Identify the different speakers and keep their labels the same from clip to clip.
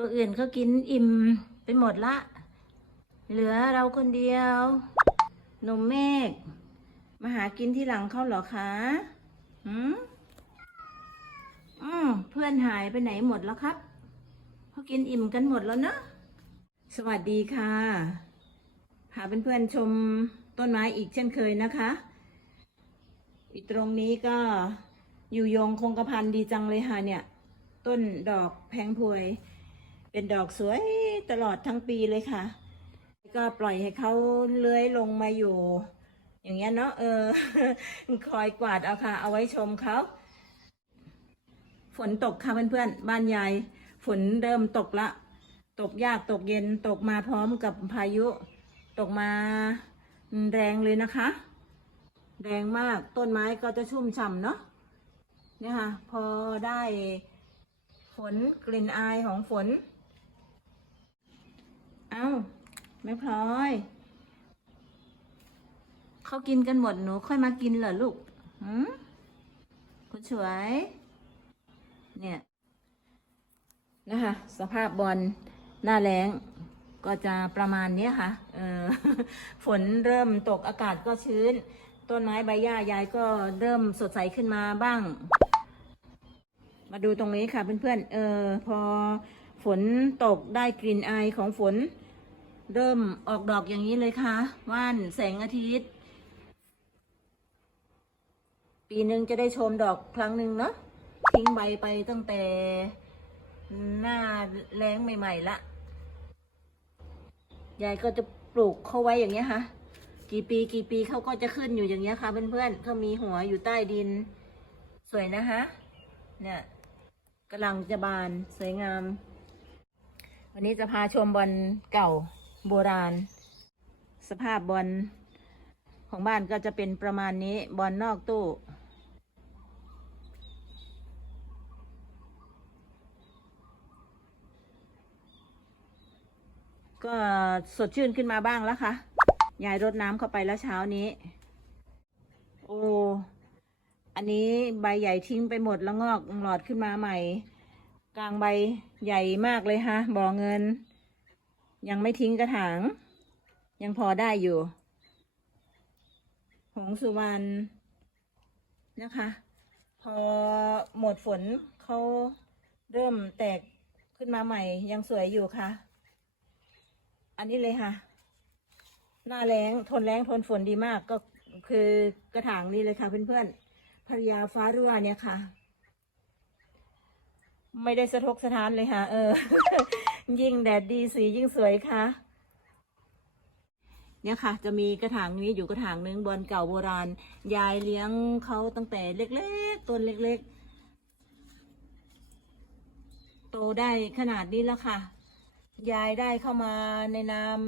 Speaker 1: ตัวอื่นเขากินอิ่มไปหมดละ เหลือเราคนเดียวหนุ่มเมฆมาหากินที่หลังเขาเหรอคะหืมอืมเพื่อนหายไปไหนหมดแล้วครับเขากินอิ่มกันหมดแล้วเนอะสวัสดีค่ะพาเพื่อนๆชมต้นไม้อีกเช่นเคยนะคะอีตรงนี้ก็อยู่ยงคงกระพันดีจังเลยค่ะเนี่ย ต้นดอกแพงพวย เป็นดอกสวยตลอดทั้งปีเลยค่ะ ก็ปล่อยให้เขาเลื้อยลงมาอยู่ อย่างเงี้ยเนาะเออ คอยกวาดเอาค่ะ เอาไว้ชมเขาฝนตกค่ะเพื่อนๆ บ้านยาย ฝนเริ่มตกละ ตกยากตกเย็นตกมาพร้อมกับพายุ ตกมาแรงเลยนะคะ แรงมากต้นไม้ก็จะชุ่มฉ่ำเนาะเนี่ยค่ะ พอได้ฝนกลิ่นอายของฝน เอ้าแม่พลอยเขากินกันหมดหนูค่อยมากินเหรอลูกหืมคุณสวย เนี่ยนะคะ สภาพบอลหน้าแรงก็จะประมาณนี้ค่ะเออฝนเริ่มตกอากาศก็ชื้น ต้นไม้ใบหญ้ายายก็เริ่มสดใสขึ้นมาบ้าง มาดูตรงนี้ค่ะเพื่อนๆเออพอ นตกได้กลิ่นอายของฝน เริ่มออกดอกอย่างนี้เลยค่ะว่านแสงอาทิตย์ ปีหนึ่งจะได้ชมดอกครั้งหนึ่งเนาะทิ้งใบไปตั้งแต่หน้าแรงใหม่ๆละยายก็จะปลูกเขาไว้อย่างเงี้ยค่ะ กี่ปีกี่ปีเขาก็จะขึ้นอยู่อย่างเงี้ยค่ะเพื่อนๆเขามีหัวอยู่ใต้ดิน สวยนะคะเนี่ยกำลังจะบานสวยงาม วันนี้จะพาชมบอลเก่าโบราณ สภาพบอลของบ้านก็จะเป็นประมาณนี้บอลนอกตู้ ก็สดชื่นขึ้นมาบ้างแล้วค่ะยายรดน้ำเข้าไปแล้วเช้านี้ โอ้ อันนี้ใบใหญ่ทิ้งไปหมดแล้วงอกหลอดขึ้นมาใหม่ กลางใบใหญ่มากเลยฮะบ่อเงิน ยังไม่ทิ้งกระถาง ยังพอได้อยู่ หงสุวรรณนะคะ พอหมดฝนเขาเริ่มแตกขึ้นมาใหม่ยังสวยอยู่ค่ะ อันนี้เลยค่ะ หน้าแรงทนแรงทนฝนดีมากก็คือกระถางนี้เลยค่ะเพื่อนๆภรรยาฟ้ารั่วเนี่ยค่ะ ไม่ได้สะทกสะท้านเลยค่ะ เออ ยิ่งแดดดีสียิ่งสวยค่ะ เนี่ยค่ะ จะมีกระถางนี้อยู่กระถางนึงบอลเก่าโบราณ ยายเลี้ยงเขาตั้งแต่เล็กๆต้นเล็ก ๆ โตได้ขนาดนี้แล้วค่ะ ยายได้เข้ามาในนาม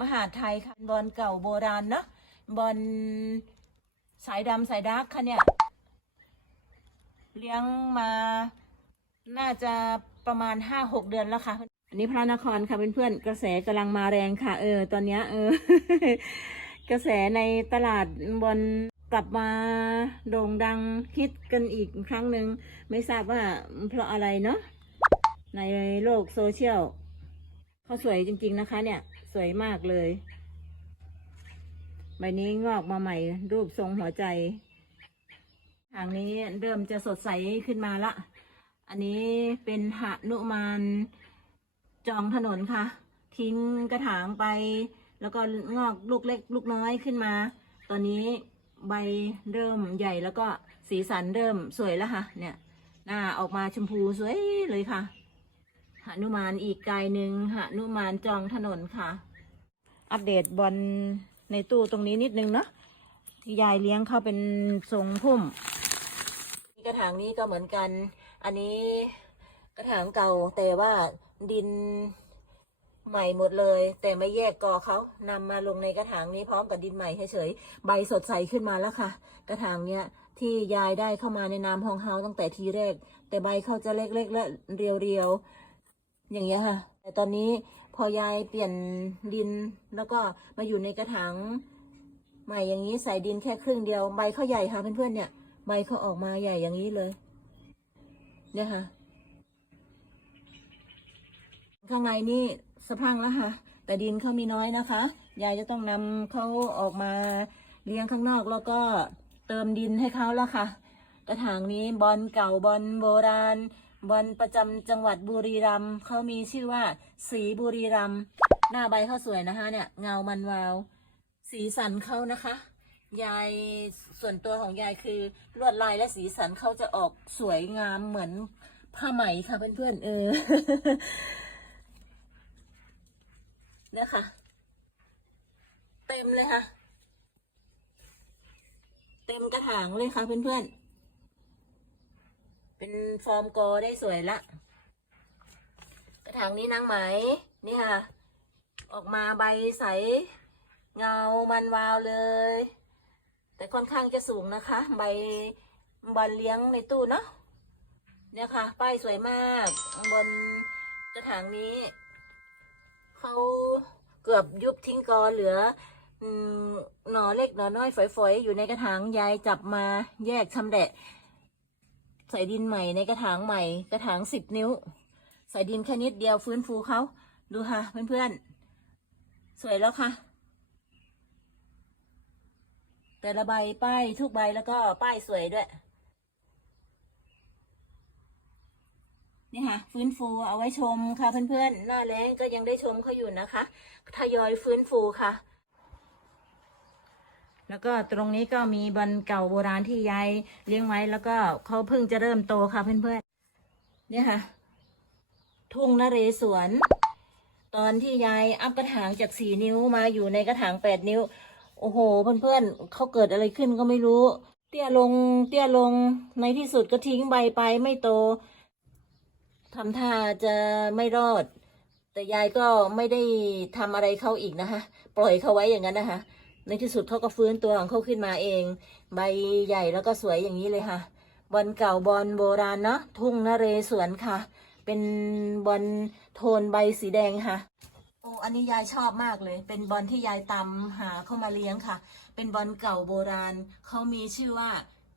Speaker 1: มหาไทยค่ะบอลเก่าโบราณเนาะบอลสายดำสายดาร์กค่ะเนี่ย เลี้ยงมา น่าจะประมาณห้าหกเดือนแล้วค่ะ อันนี้พระนครค่ะเพื่อนๆกระแสกำลังมาแรงค่ะ เออ ตอนเนี้ยเออ กระแสในตลาดบอลกลับมาโด่งดังฮิตกันอีกครั้งหนึ่งไม่ทราบว่าเพราะอะไรเนาะในโลกโซเชียลเขาสวยจริง ๆนะคะ เนี่ย สวยมากเลยใบนี้งอกมาใหม่รูปทรงหัวใจทางนี้เริ่มจะสดใสขึ้นมาละ อันนี้เป็นหนุมานจองถนนค่ะ ทิ้งกระถางไป แล้วก็งอกลูกเล็กลูกน้อยขึ้นมา ตอนนี้ใบเริ่มใหญ่แล้วก็สีสันเริ่มสวยแล้วค่ะ เนี่ย หน้าออกมาชมพูสวยเลยค่ะหนุมานอีกกายหนึ่งหนุมานจองถนนค่ะ อัปเดตบอลในตู้ตรงนี้นิดนึงเนาะที่ยายเลี้ยงเขาเป็นทรงพุ่มกระถางนี้ก็เหมือนกัน อันนี้กระถางเก่าแต่ว่าดินใหม่หมดเลย แต่ไม่แยกกอเขานำมาลงในกระถางนี้พร้อมกับดินใหม่เฉยๆใบสดใสขึ้นมาแล้วค่ะ กระถางเนี้ยที่ยายได้เข้ามาในนามฮองเฮาตั้งแต่ทีแรก แต่ใบเขาจะเล็กๆและเรียวๆอย่างเงี้ยค่ะ แต่ตอนนี้พอยายเปลี่ยนดินแล้วก็มาอยู่ในกระถางใหม่อย่างนี้ใส่ดินแค่ครึ่งเดียวใบเขาใหญ่ค่ะเพื่อนๆเนี่ยใบเขาออกมาใหญ่อย่างนี้เลย เนี่ยค่ะ ข้างในนี่สะพังแล้วค่ะ แต่ดินเขามีน้อยนะคะ ยายจะต้องนำเขาออกมาเลี้ยงข้างนอกแล้วก็เติมดินให้เขาแล้วค่ะ กระถางนี้บอลเก่าบอลโบราณ บอลประจำจังหวัดบุรีรัมย์เขามีชื่อว่า สีบุรีรัมย์หน้าใบเขาสวยนะคะ เนี่ย เงามันวาว สีสันเขานะคะ ยายส่วนตัวของยายคือลวดลายและสีสันเขาจะออกสวยงามเหมือนผ้าไหมค่ะเพื่อนๆเออเนี่ยค่ะ เต็มเลยค่ะ เต็มกระถางเลยค่ะเพื่อนๆ เป็นฟอร์มกอได้สวยละ กระถางนี้นางไหมนี่ค่ะ ออกมาใบใส เงามันวาวเลย แต่ค่อนข้างจะสูงนะคะ ใบบอลเลี้ยงในตู้เนาะเนี่ยค่ะ ป้ายสวยมากบนกระถางนี้เขาเกือบยุบทิ้งกอเหลือหน่อเล็กหน่อน้อยฝอยๆอยู่ในกระถางยายจับมาแยกชำแหละใส่ดินใหม่ในกระถางใหม่ กระถางสิบนิ้ว ใส่ดินแค่นิดเดียวฟื้นฟูเขาดูค่ะเพื่อนๆสวยแล้วค่ะ แต่ละใบป้ายทุกใบแล้วก็ป้ายสวยด้วย นี่ค่ะ ฟื้นฟูเอาไว้ชมค่ะเพื่อนๆ หน้าแล้งก็ยังได้ชมเขาอยู่นะคะ ทยอยฟื้นฟูค่ะ แล้วก็ตรงนี้ก็มีบอลเก่าโบราณที่ยายเลี้ยงไว้ แล้วก็เขาเพิ่งจะเริ่มโตค่ะเพื่อนๆ เนี่ยค่ะ ทุ่งนเรศวรตอนที่ยายอัพกระถางจากสี่นิ้วมาอยู่ในกระถางแปดนิ้ว โอ้โห เพื่อนๆเขาเกิดอะไรขึ้นก็ไม่รู้ เตี้ยลง เตี้ยลง ในที่สุดก็ทิ้งใบไปไม่โตทำท่าจะไม่รอด แต่ยายก็ไม่ได้ทำอะไรเขาอีกนะคะ ปล่อยเขาไว้อย่างนั้นนะคะ ในที่สุดเขาก็ฟื้นตัวของเขาขึ้นมาเอง ใบใหญ่แล้วก็สวยอย่างนี้เลยค่ะ บอลเก่าบอลโบราณเนาะ ทุ่งนเรศวรค่ะ เป็นบอลโทนใบสีแดงค่ะ โอ้อันนี้ยายชอบมากเลย เป็นบอลที่ยายตำหาเข้ามาเลี้ยงค่ะ เป็นบอลเก่าโบราณ เขามีชื่อว่า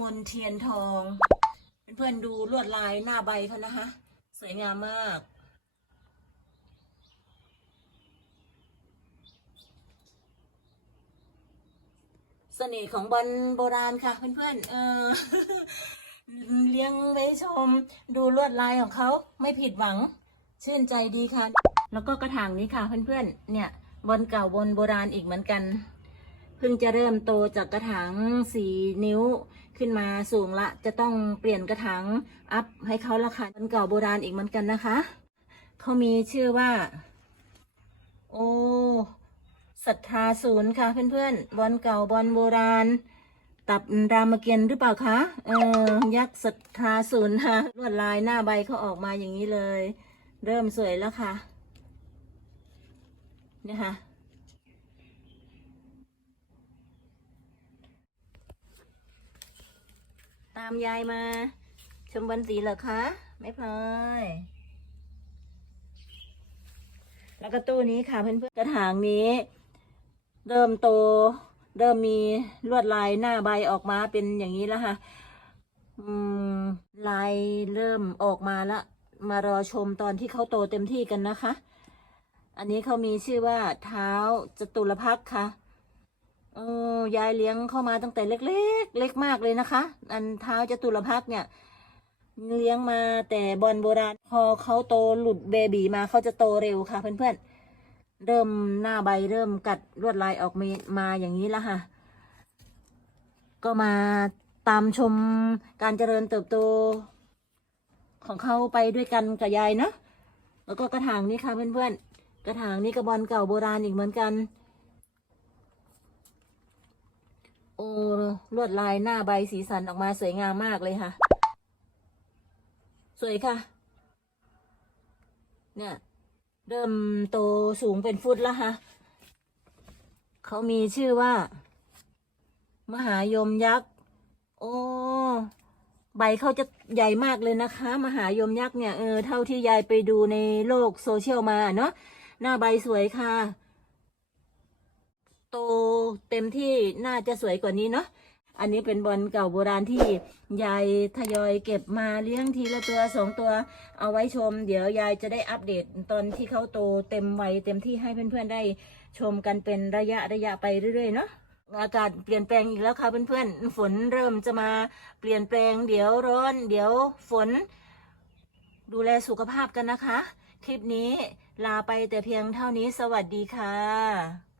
Speaker 1: มนเทียนทอง เพื่อนๆดูลวดลายหน้าใบเขานะคะ สวยงามมาก เสน่ห์ของบอลโบราณค่ะ เพื่อนๆ เออ เลี้ยงไว้ชม ดูลวดลายของเขาไม่ผิดหวัง ชื่นใจดีค่ะ แล้วก็กระถางนี้ค่ะเพื่อนๆ เนี่ยบอลเก่าบอลโบราณอีกเหมือนกัน เพิ่งจะเริ่มโตจากกระถางสีนิ้วขึ้นมาสูงละ จะต้องเปลี่ยนกระถางอัพให้เขาละค่ะบอลเก่าโบราณอีกเหมือนกันนะคะ เขามีชื่อว่า โอ้ศรัทธาศูนย์ค่ะ เพื่อนๆ บอลเก่าบอลโบราณ ตับรามเกียรติ์หรือเปล่าคะ เออ ยักษ์ศรัทธาศูนย์ค่ะลวดลายหน้าใบเขาออกมาอย่างนี้เลย เริ่มสวยแล้วค่ะ นี่ยค่ะตามยายมา ชมบันสีเหรอคะ ไม่พลอยแล้วก็ตู้นี้ค่ะเพื่อนๆกระถางนี้ เริ่มโต เริ่มมีลวดลายหน้าใบออกมาเป็นอย่างนี้แล้วค่ะลายเริ่มออกมาละ มารอชมตอนที่เขาโตเต็มที่กันนะคะ อันนี้เขามีชื่อว่าเท้าจตุรพักค่ะเออยายเลี้ยงเข้ามาตั้งแต่เล็กๆเล็กมากเลยนะคะ อันเท้าจตุรพักเนี่ย เลี้ยงมาแต่บอลโบราณ พอเขาโตหลุดเบบีมาเขาจะโตเร็วค่ะ เพื่อนๆ เริ่มหน้าใบเริ่มกัดลวดลายออกมามาอย่างนี้แล้วค่ะ ก็มาตามชมการเจริญเติบโต ของเขาไปด้วยกันกับยายเนาะแล้วก็กระถางนี้ค่ะเพื่อนๆ กระถางนี้กระบอลเก่าโบราณอีกเหมือนกัน โอ้ลวดลายหน้าใบสีสันออกมาสวยงามมากเลยค่ะ สวยค่ะ เนี่ย เริ่มโตสูงเป็นฟุตแล้วค่ะ เขามีชื่อว่า มหายมยักษ์ โอ้ใบเขาจะใหญ่มากเลยนะคะ มหายมยักษ์เนี่ย เออ เท่าที่ยายไปดูในโลกโซเชียลมาเนาะ หน้าใบสวยค่ะ โตเต็มที่น่าจะสวยกว่านี้เนาะอันนี้เป็นบอลเก่าโบราณที่ยายทยอยเก็บมาเลี้ยงทีละตัวสองตัว เอาไว้ชม เดี๋ยวยายจะได้อัปเดตตอนที่เขาโตเต็มวัยเต็มที่ให้เพื่อนๆได้ชมกันเป็นระยะระยะไปเรื่อยๆเนาะอากาศเปลี่ยนแปลงอีกแล้วค่ะเพื่อนๆ ฝนเริ่มจะมาเปลี่ยนแปลง เดี๋ยวร้อน เดี๋ยวฝน ดูแลสุขภาพกันนะคะ คลิปนี้ ลาไปแต่เพียงเท่านี้สวัสดีค่ะ